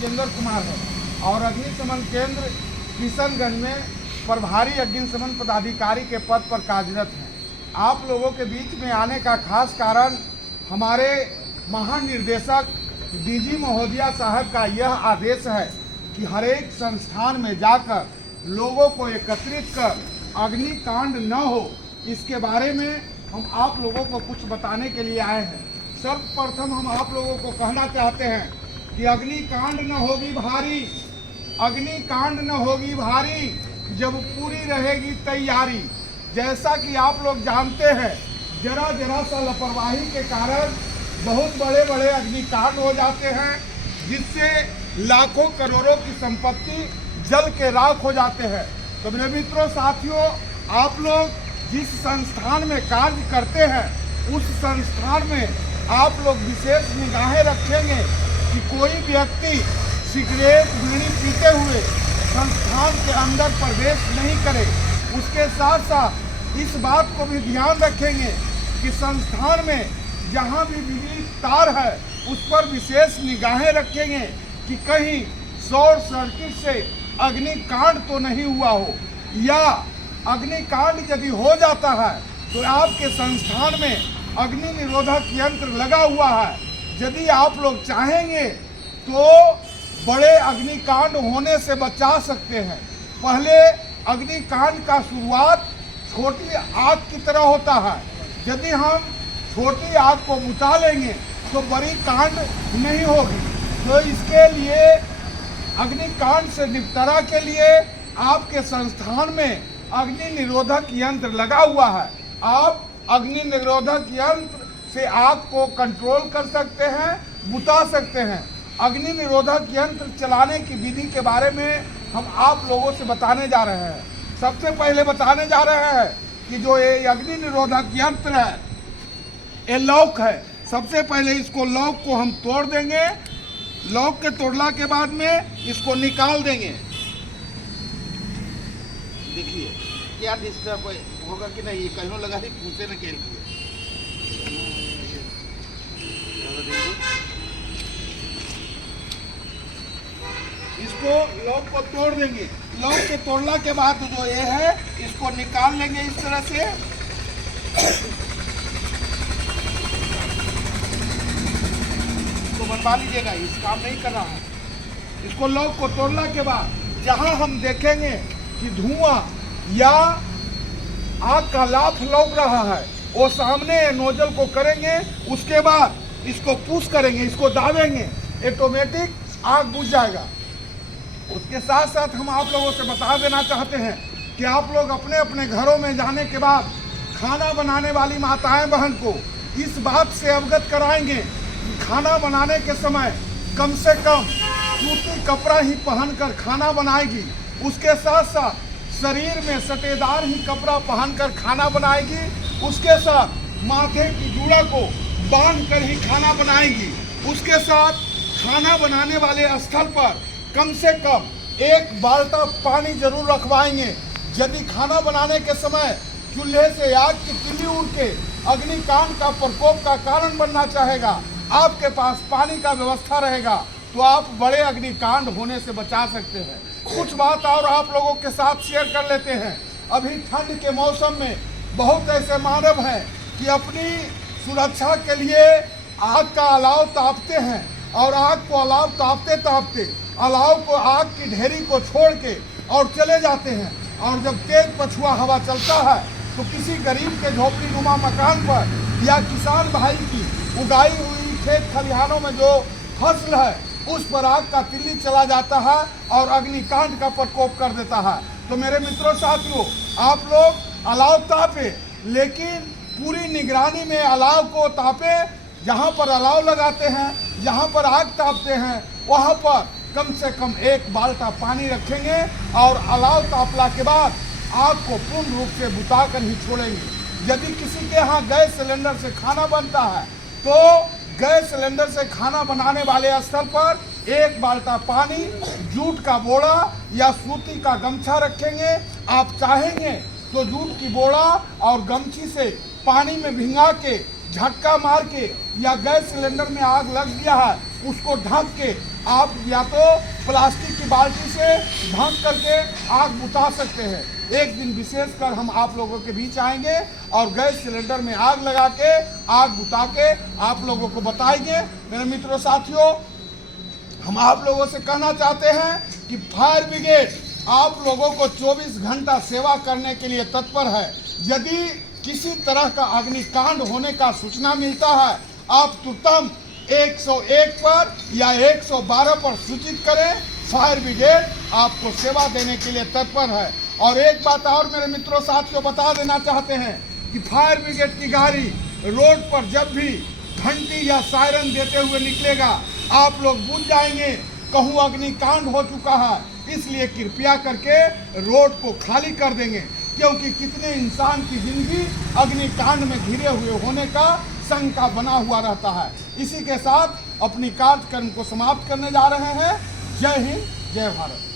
जितेंद्र कुमार है और अग्निशमन केंद्र किशनगंज में प्रभारी अग्निशमन पदाधिकारी के पद पर कार्यरत हैं। आप लोगों के बीच में आने का खास कारण हमारे महानिर्देशक डीजी महोदया साहब का यह आदेश है कि हर एक संस्थान में जाकर लोगों को एकत्रित कर अग्निकांड न हो, इसके बारे में हम आप लोगों को कुछ बताने के लिए आए हैं। सर्वप्रथम हम आप लोगों को कहना चाहते हैं कि अग्निकांड न होगी भारी, अग्निकांड न होगी भारी जब पूरी रहेगी तैयारी। जैसा कि आप लोग जानते हैं, जरा सा लापरवाही के कारण बहुत बड़े बड़े अग्निकांड हो जाते हैं, जिससे लाखों करोड़ों की संपत्ति जल के राख हो जाते हैं। तो मेरे मित्रों, साथियों, आप लोग जिस संस्थान में कार्य करते हैं उस संस्थान में आप लोग विशेष निगाहें रखेंगे कि कोई व्यक्ति सिगरेट बीड़ी पीते हुए संस्थान के अंदर प्रवेश नहीं करे। उसके साथ साथ इस बात को भी ध्यान रखेंगे कि संस्थान में जहां भी बिजली तार है उस पर विशेष निगाहें रखेंगे कि कहीं शॉर्ट सर्किट से अग्निकांड तो नहीं हुआ हो, या अग्निकांड यदि हो जाता है तो आपके संस्थान में अग्नि निरोधक यंत्र लगा हुआ है। यदि आप लोग चाहेंगे तो बड़े अग्निकांड होने से बचा सकते हैं। पहले अग्निकांड का शुरुआत छोटी आग की तरह होता है। यदि हम छोटी आग को बुझा लेंगे तो बड़ी कांड नहीं होगी। तो इसके लिए अग्निकांड से निपटारा के लिए आपके संस्थान में अग्नि निरोधक यंत्र लगा हुआ है। आप अग्नि निरोधक यंत्र से आग को कंट्रोल कर सकते हैं, बुझा सकते हैं। अग्नि निरोधक यंत्र चलाने की विधि के बारे में हम आप लोगों से बताने जा रहे हैं। सबसे पहले बताने जा रहे हैं कि जो ये अग्नि निरोधक यंत्र है, ये लॉक है। सबसे पहले इसको लॉक को हम तोड़ देंगे। लॉक के तोड़ला के बाद में इसको निकाल देंगे। देखिए क्या डिस्टर्ब होगा कि नहीं, कहीं लगा ही पूछे न खेल के। इसको लॉक को तोड़ देंगे। लॉक के तोड़ला के बाद जो ये है इसको निकाल लेंगे इस तरह से। तो बनवा लीजिएगा, इस काम नहीं कर रहा है। इसको लॉक को तोड़ला के बाद जहां हम देखेंगे कि धुआं या आग का लाफ लौक रहा है, वो सामने नोजल को करेंगे। उसके बाद इसको पुश करेंगे, इसको दाबेंगे, ऑटोमेटिक आग बुझ जाएगा। उसके साथ साथ हम आप लोगों से बता देना चाहते हैं कि आप लोग अपने अपने घरों में जाने के बाद खाना बनाने वाली माताएं बहन को इस बात से अवगत कराएंगे कि खाना बनाने के समय कम से कम सूती कपड़ा ही पहनकर खाना बनाएगी। उसके साथ साथ शरीर में सटेदार ही कपड़ा पहनकर खाना बनाएगी। उसके साथ माथे की जूड़ा को बांध कर ही खाना बनाएगी। उसके साथ खाना बनाने वाले स्थल पर कम से कम 1 बाल्टा पानी जरूर रखवाएंगे। यदि खाना बनाने के समय चूल्हे से आग की तिल्ली उड़ के अग्निकांड का प्रकोप का कारण बनना चाहेगा, आपके पास पानी का व्यवस्था रहेगा तो आप बड़े अग्निकांड होने से बचा सकते हैं। कुछ बात और आप लोगों के साथ शेयर कर लेते हैं। अभी ठंड के मौसम में बहुत ऐसे मानव हैं कि अपनी सुरक्षा के लिए आग का अलाव तापते हैं, और आग को अलाव तापते तापते अलाव को, आग की ढेरी को छोड़ के और चले जाते हैं। और जब तेज पछुआ हवा चलता है तो किसी गरीब के झोपड़ी नुमा मकान पर या किसान भाई की उगाई हुई खेत खलिहानों में जो फसल है उस पर आग का तिल्ली चला जाता है और अग्निकांड का प्रकोप कर देता है। तो मेरे मित्रों साथियों, आप लोग अलाव तापे, लेकिन पूरी निगरानी में अलाव को तापे। जहाँ पर अलाव लगाते हैं, जहाँ पर आग तापते हैं, वहाँ पर कम से कम 1 बाल्टा पानी रखेंगे और अलाव तापला के बाद आग को पूर्ण रूप से बुता कर ही छोड़ेंगे। यदि किसी के यहाँ गैस सिलेंडर से खाना बनता है तो गैस सिलेंडर से खाना बनाने वाले स्थल पर 1 बाल्टा पानी, जूट का बोरा या सूती का गमछा रखेंगे। आप चाहेंगे तो जूट की बोरा और गमछी से पानी में भिंगा के झटका मार के, या गैस सिलेंडर में आग लग गया है उसको ढक के आप या तो प्लास्टिक की बाल्टी से ढक करके आग बुता सकते हैं। एक दिन विशेष कर हम आप लोगों के बीच आएंगे और गैस सिलेंडर में आग लगा के, आग बुता के आप लोगों को बताएंगे। मेरे मित्रों साथियों, हम आप लोगों से कहना चाहते हैं कि फायर ब्रिगेड आप लोगों को 24 घंटा सेवा करने के लिए तत्पर है। यदि किसी तरह का अग्निकांड होने का सूचना मिलता है, आप तुरंत 101 पर या 112 पर सूचित करें। फायर ब्रिगेड आपको सेवा देने के लिए तत्पर है। और एक बात और मेरे मित्रों साथियों बता देना चाहते हैं कि फायर ब्रिगेड की गाड़ी रोड पर जब भी घंटी या सायरन देते हुए निकलेगा, आप लोग बुझ जाएंगे कहूँ अग्निकांड हो चुका है। इसलिए कृपया करके रोड को खाली कर देंगे, क्योंकि कितने इंसान की जिंदगी अग्निकांड में घिरे हुए होने का शंका बना हुआ रहता है। इसी के साथ अपनी कार्यक्रम को समाप्त करने जा रहे हैं। जय हिंद, जय भारत।